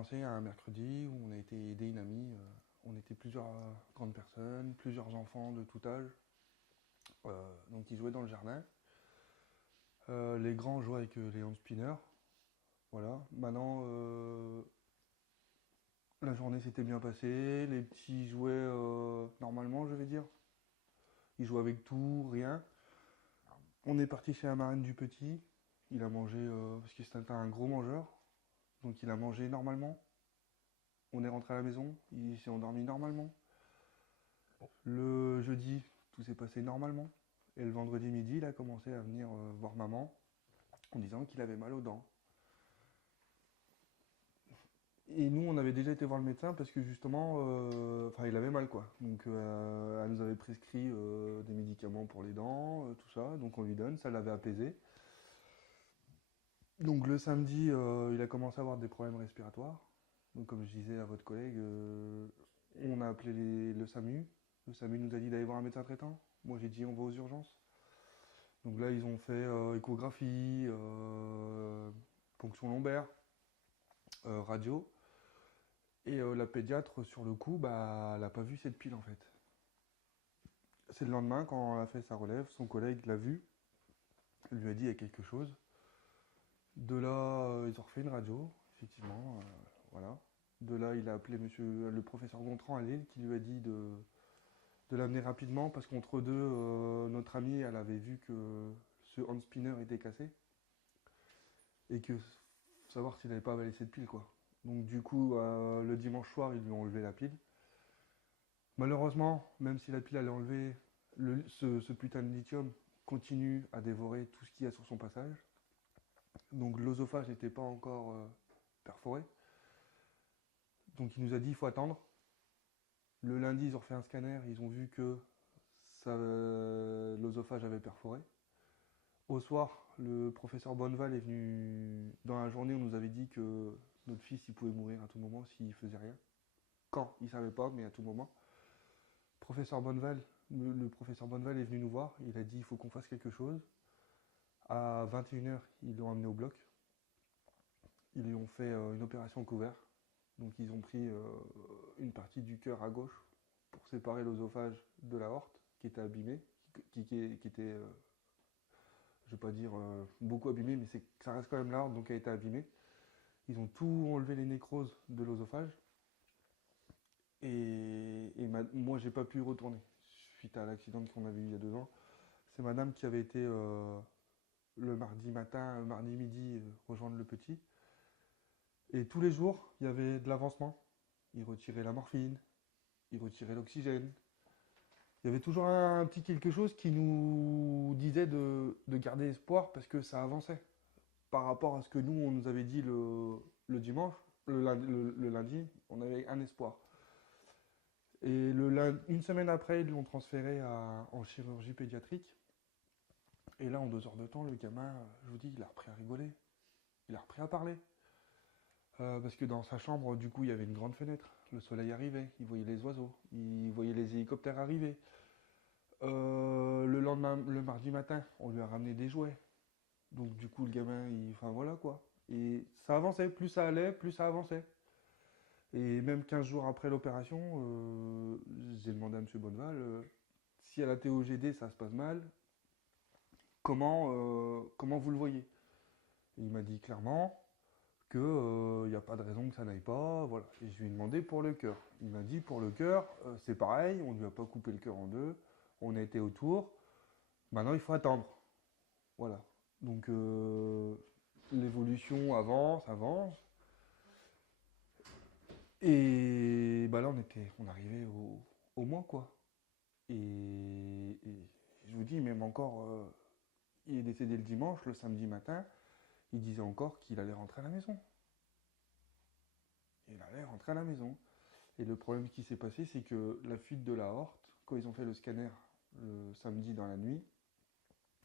commencé un mercredi où on a été aider une amie. On était plusieurs grandes personnes, plusieurs enfants de tout âge. Donc ils jouaient dans le jardin. Les grands jouaient avec les hand spinners. Voilà. Maintenant, la journée s'était bien passée. Les petits jouaient normalement, je vais dire. Ils jouaient avec tout, rien. On est parti chez la marraine du petit. Il a mangé, parce que c'était un gros mangeur. Donc il a mangé normalement. On est rentré à la maison. Il s'est endormi normalement. Le jeudi, tout s'est passé normalement. Et le vendredi midi, il a commencé à venir voir maman en disant qu'il avait mal aux dents. Et nous, on avait déjà été voir le médecin parce que justement, enfin, il avait mal quoi. Donc, elle nous avait prescrit des médicaments pour les dents, tout ça. Donc, on lui donne, ça l'avait apaisé. Donc, le samedi, il a commencé à avoir des problèmes respiratoires. Donc, comme je disais à votre collègue, on a appelé le SAMU. Le SAMU nous a dit d'aller voir un médecin traitant. Moi, j'ai dit on va aux urgences. Donc là, ils ont fait échographie, ponction lombaire, radio. Et la pédiatre, sur le coup, bah, elle n'a pas vu cette pile en fait. C'est le lendemain, quand elle a fait sa relève, son collègue l'a vu, lui a dit il y a quelque chose. De là, ils ont refait une radio, effectivement, voilà. De là, il a appelé le professeur Gontran à Lille, qui lui a dit de l'amener rapidement, parce qu'entre deux, notre amie, elle avait vu que ce hand spinner était cassé. Et que savoir s'il n'avait pas avalé cette pile quoi. Donc du coup, le dimanche soir, ils lui ont enlevé la pile. Malheureusement, même si la pile allait enlever, ce putain de lithium continue à dévorer tout ce qu'il y a sur son passage. Donc l'osophage n'était pas encore perforé. Donc il nous a dit il faut attendre. Le lundi, ils ont refait un scanner, ils ont vu que l'osophage avait perforé. Au soir, le professeur Bonneval est venu. Dans la journée, on nous avait dit que notre fils il pouvait mourir à tout moment s'il faisait rien. Quand il savait pas, mais à tout moment. Professeur Bonneval, le professeur Bonneval est venu nous voir. Il a dit il faut qu'on fasse quelque chose. À 21h, ils l'ont amené au bloc. Ils lui ont fait une opération couvert. Donc ils ont pris une partie du cœur à gauche pour séparer l'osophage de l'aorte qui était abîmée, qui était je ne vais pas dire beaucoup abîmé, mais ça reste quand même l'aorte, donc elle a été abîmée. Ils ont tout enlevé les nécroses de l'osophage. Moi, j'ai pas pu y retourner suite à l'accident qu'on avait eu il y a 2 ans. C'est madame qui avait été le mardi matin, mardi midi, rejoindre le petit. Et tous les jours, il y avait de l'avancement. Ils retiraient la morphine, ils retiraient l'oxygène. Il y avait toujours un petit quelque chose qui nous disait de garder espoir parce que ça avançait. Par rapport à ce que nous, on nous avait dit le dimanche, le lundi, on avait un espoir. Et une semaine après, ils l'ont transféré en chirurgie pédiatrique. Et là, en 2 heures de temps, le gamin, je vous dis, il a repris à rigoler. Il a repris à parler. Parce que dans sa chambre, du coup, il y avait une grande fenêtre. Le soleil arrivait, il voyait les oiseaux, il voyait les hélicoptères arriver. Le lendemain, le mardi matin, on lui a ramené des jouets. Donc du coup, le gamin, enfin voilà quoi. Et ça avançait, plus ça allait, plus ça avançait. Et même 15 jours après l'opération, j'ai demandé à M. Bonneval si à la TOGD ça se passe mal, comment vous le voyez. Et il m'a dit clairement qu'il n'y a pas de raison que ça n'aille pas. Voilà. Et je lui ai demandé pour le cœur. Il m'a dit pour le cœur, c'est pareil, on ne lui a pas coupé le cœur en deux, on a été autour, maintenant il faut attendre. Voilà. Donc l'évolution avance, avance. Et bah là on arrivait au mois quoi. Et je vous dis, même encore, il est décédé le dimanche, le samedi matin, il disait encore qu'il allait rentrer à la maison. Il allait rentrer à la maison. Et le problème qui s'est passé, c'est que la fuite de la horte, quand ils ont fait le scanner le samedi dans la nuit,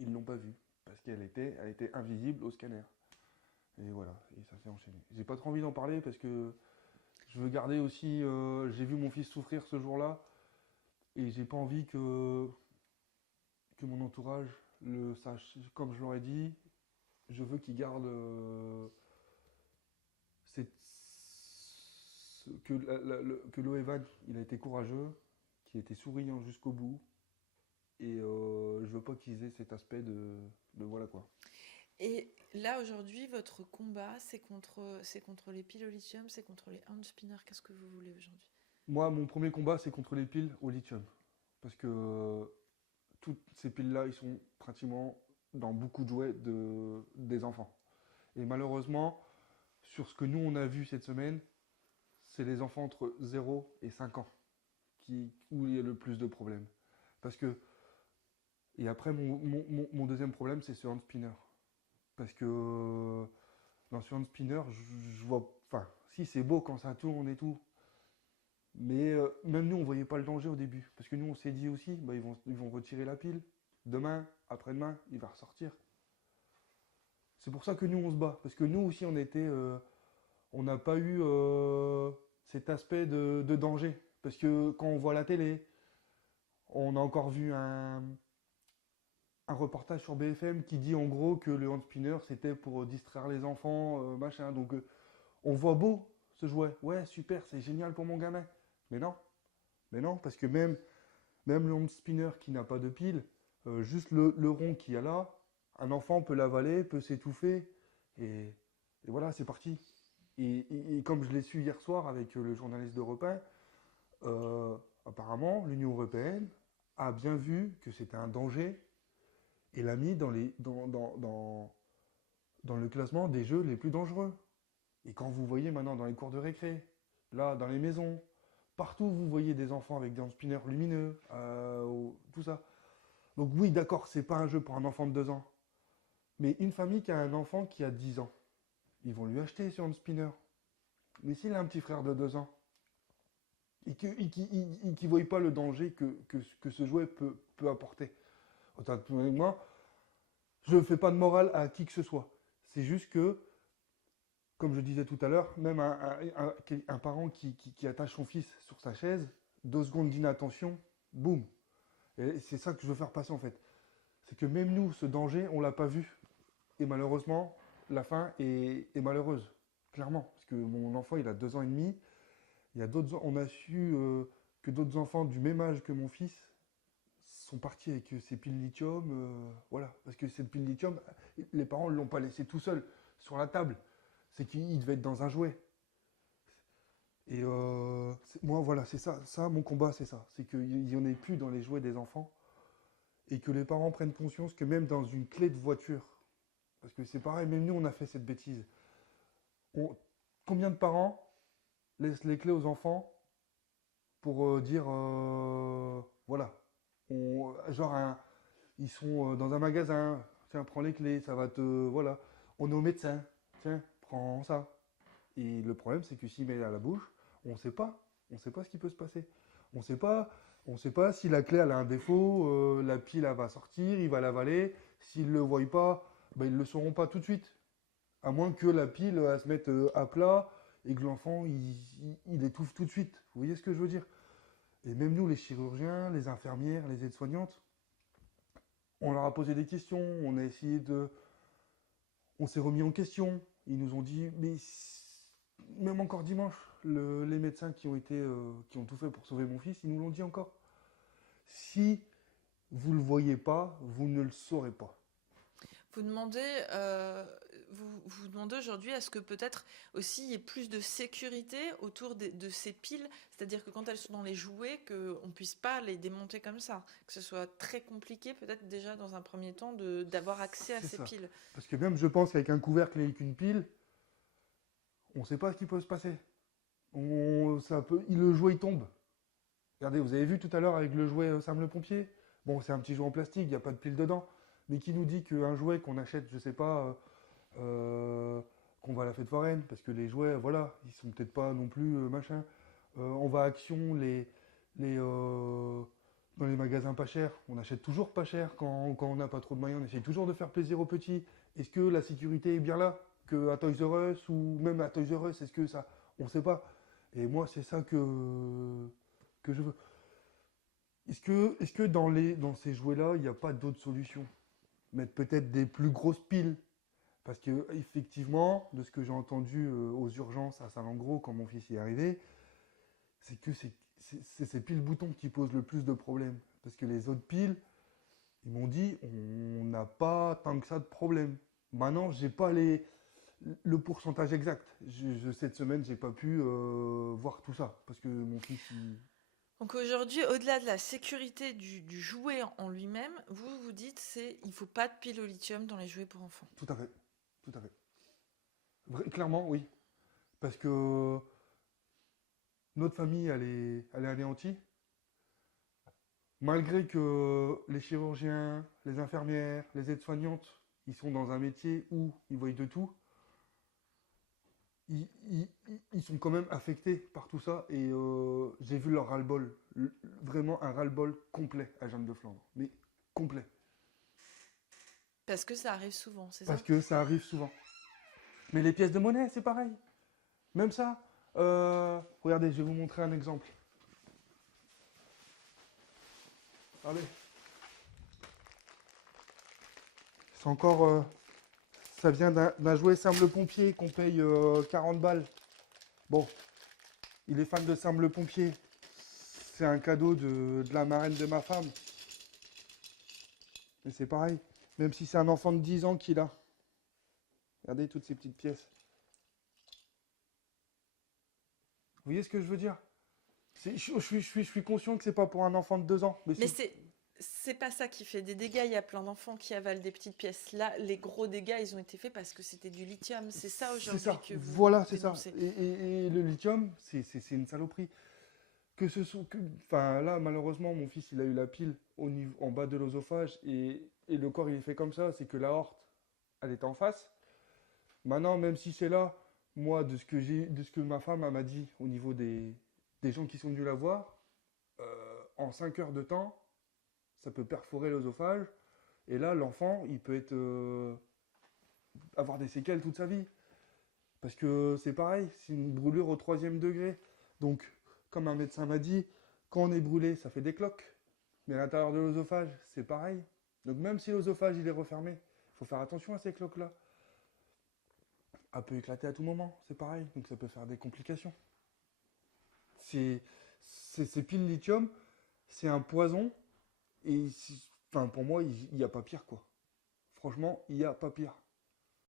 ils ne l'ont pas vue. Parce elle était invisible au scanner. Et voilà, et ça s'est enchaîné. J'ai pas trop envie d'en parler parce que je veux garder aussi. J'ai vu mon fils souffrir ce jour-là. Et j'ai pas envie que mon entourage le sache. Comme je l'aurais dit, je veux qu'il garde que Loevan, il a été courageux, qu'il a été souriant jusqu'au bout. Et je veux pas qu'ils aient cet aspect de voilà quoi. Et là, aujourd'hui, votre combat, c'est contre les piles au lithium, c'est contre les hand spinners. Qu'est-ce que vous voulez aujourd'hui? Moi, mon premier combat, c'est contre les piles au lithium. Parce que toutes ces piles-là, ils sont pratiquement dans beaucoup de jouets des enfants. Et malheureusement, sur ce que nous, on a vu cette semaine, c'est les enfants entre 0 et 5 ans où il y a le plus de problèmes. Parce que, et après, mon deuxième problème, c'est ce hand spinner. Parce que dans ce hand spinner, je vois. Enfin, si c'est beau quand ça tourne et tout. Mais même nous, on voyait pas le danger au début. Parce que nous, on s'est dit aussi, bah, ils vont retirer la pile. Demain, après-demain, il va ressortir. C'est pour ça que nous, on se bat. Parce que nous aussi, on n'a pas eu cet aspect de danger. Parce que quand on voit la télé, on a encore vu un reportage sur BFM qui dit en gros que le hand spinner c'était pour distraire les enfants, machin. Donc on voit beau ce jouet. Ouais, super, c'est génial pour mon gamin. Mais non, mais non, parce que même le hand spinner qui n'a pas de pile, juste le rond qu'il y a là, un enfant peut l'avaler, peut s'étouffer. Et, et voilà, c'est parti. Et comme je l'ai su hier soir avec le journaliste d'Europe 1, apparemment, l'Union européenne a bien vu que c'était un danger et l'a mis dans le classement des jeux les plus dangereux. Et quand vous voyez maintenant dans les cours de récré, là, dans les maisons, partout vous voyez des enfants avec des hand spinners lumineux, tout ça. Donc oui, d'accord, c'est pas un jeu pour un enfant de 2 ans. Mais une famille qui a un enfant qui a 10 ans, ils vont lui acheter ce hand spinner. Mais s'il a un petit frère de 2 ans, et qui ne voit pas le danger que ce jouet peut apporter. Automatiquement, je ne fais pas de morale à qui que ce soit. C'est juste que, comme je disais tout à l'heure, même un parent qui attache son fils sur sa chaise, 2 secondes d'inattention, boum. Et c'est ça que je veux faire passer en fait. C'est que même nous, ce danger, on ne l'a pas vu. Et malheureusement, la fin est malheureuse. Clairement. Parce que mon enfant, il a 2 ans et demi. Il y a on a su que d'autres enfants du même âge que mon fils sont partis avec ces piles lithium. Voilà. Parce que cette pile lithium, les parents ne l'ont pas laissé tout seul sur la table. C'est qu'il devait être dans un jouet. Et moi, voilà, c'est ça. Ça, mon combat, c'est ça. C'est qu'il n'y en ait plus dans les jouets des enfants. Et que les parents prennent conscience que même dans une clé de voiture, parce que c'est pareil, même nous, on a fait cette bêtise. On- Combien de parents laissent les clés aux enfants pour dire, voilà, genre, ils sont dans un magasin, tiens, prends les clés, ça va te, voilà, on est au médecin, tiens, prends ça. Et le problème, c'est que s'il met à la bouche, on sait pas ce qui peut se passer. On sait pas, on sait pas si la clé elle a un défaut, la pile elle va sortir, il va l'avaler. S'ils le voient pas, ben, ils le sauront pas tout de suite. À moins que la pile elle se mette à plat et que l'enfant il étouffe tout de suite. Vous voyez ce que je veux dire? Et même nous, les chirurgiens, les infirmières, les aides-soignantes, on leur a posé des questions, on a essayé de. On s'est remis en question. Ils nous ont dit, mais même encore dimanche, les médecins qui ont tout fait pour sauver mon fils, ils nous l'ont dit encore. Si vous ne le voyez pas, vous ne le saurez pas. Vous demandez, vous demandez aujourd'hui à ce que peut-être aussi il y ait plus de sécurité autour de ces piles, c'est-à-dire que quand elles sont dans les jouets, qu'on ne puisse pas les démonter comme ça, que ce soit très compliqué peut-être déjà dans un premier temps d'avoir accès à C'est ces ça. piles. Parce que même, je pense qu'avec un couvercle et avec une pile, on ne sait pas ce qui peut se passer. Le jouet il tombe. Regardez, vous avez vu tout à l'heure avec le jouet Sam le pompier. Bon, c'est un petit jouet en plastique, il n'y a pas de pile dedans. Mais qui nous dit qu'un jouet qu'on achète, je sais pas, qu'on va à la fête foraine, parce que les jouets, voilà, ils sont peut-être pas non plus machin. On va à Action, les, dans les magasins pas chers. On achète toujours pas cher quand on n'a pas trop de moyens. On essaye toujours de faire plaisir aux petits. Est-ce que la sécurité est bien là que à Toys R Us ou même à Toys R Us, est-ce que ça. On ne sait pas. Et moi, c'est ça que je veux. Est-ce que dans ces jouets-là, il n'y a pas d'autres solutions? Mettre peut-être des plus grosses piles, Parce que effectivement, de ce que j'ai entendu aux urgences à Salengro quand mon fils y est arrivé, c'est que c'est ces piles boutons qui posent le plus de problèmes. Parce que les autres piles, ils m'ont dit, on n'a pas tant que ça de problèmes. Maintenant, j'ai pas le pourcentage exact. Cette semaine, j'ai pas pu voir tout ça. Parce que mon fils, Donc aujourd'hui, au-delà de la sécurité du jouet en lui-même, vous vous dites il faut pas de pile au lithium dans les jouets pour enfants. tout à fait. Tout à fait. Clairement, oui. Parce que notre famille, elle est anéantie. Malgré que les chirurgiens, les infirmières, les aides-soignantes, ils sont dans un métier où ils voient de tout, ils sont quand même affectés par tout ça. Et j'ai vu leur ras-le-bol. Vraiment un ras-le-bol complet à Jeanne de Flandre. Mais complet. Parce que ça arrive souvent, c'est ça? Parce que ça arrive souvent. Mais les pièces de monnaie, c'est pareil. Même ça. Regardez, je vais vous montrer un exemple. Allez. C'est encore. Ça vient d'un jouet Simple Pompier qu'on paye 40 balles. Bon, il est fan de Simple Pompier. C'est un cadeau de la marraine de ma femme. Mais c'est pareil. Même si c'est un enfant de 10 ans qui l'a. Regardez toutes ces petites pièces. Vous voyez ce que je veux dire? Je suis conscient que c'est pas pour un enfant de 2 ans. Mais c'est pas ça qui fait des dégâts. Il y a plein d'enfants qui avalent des petites pièces. Là, les gros dégâts, ils ont été faits parce que c'était du lithium. C'est ça aujourd'hui que vous voilà, c'est ça. dénoncez. Et le lithium, c'est une saloperie. Enfin, là, malheureusement, mon fils, il a eu la pile en bas de l'œsophage et le corps, il est fait comme ça. C'est que l'aorte, elle est en face. Maintenant, même si c'est là, moi, de ce que ma femme elle m'a dit au niveau des gens qui sont venus la voir, en 5 heures de temps, ça peut perforer l'œsophage. Et là, l'enfant, il peut avoir des séquelles toute sa vie. Parce que c'est pareil, c'est une brûlure au 3e degré. Donc, comme un médecin m'a dit, quand on est brûlé, ça fait des cloques. Mais à l'intérieur de l'œsophage, c'est pareil. Donc même si l'œsophage il est refermé, il faut faire attention à ces cloques-là. Elle peut éclater à tout moment, c'est pareil. Donc ça peut faire des complications. Ces piles lithium, c'est un poison. Et enfin, pour moi, il n'y a pas pire, quoi. Franchement, il n'y a pas pire.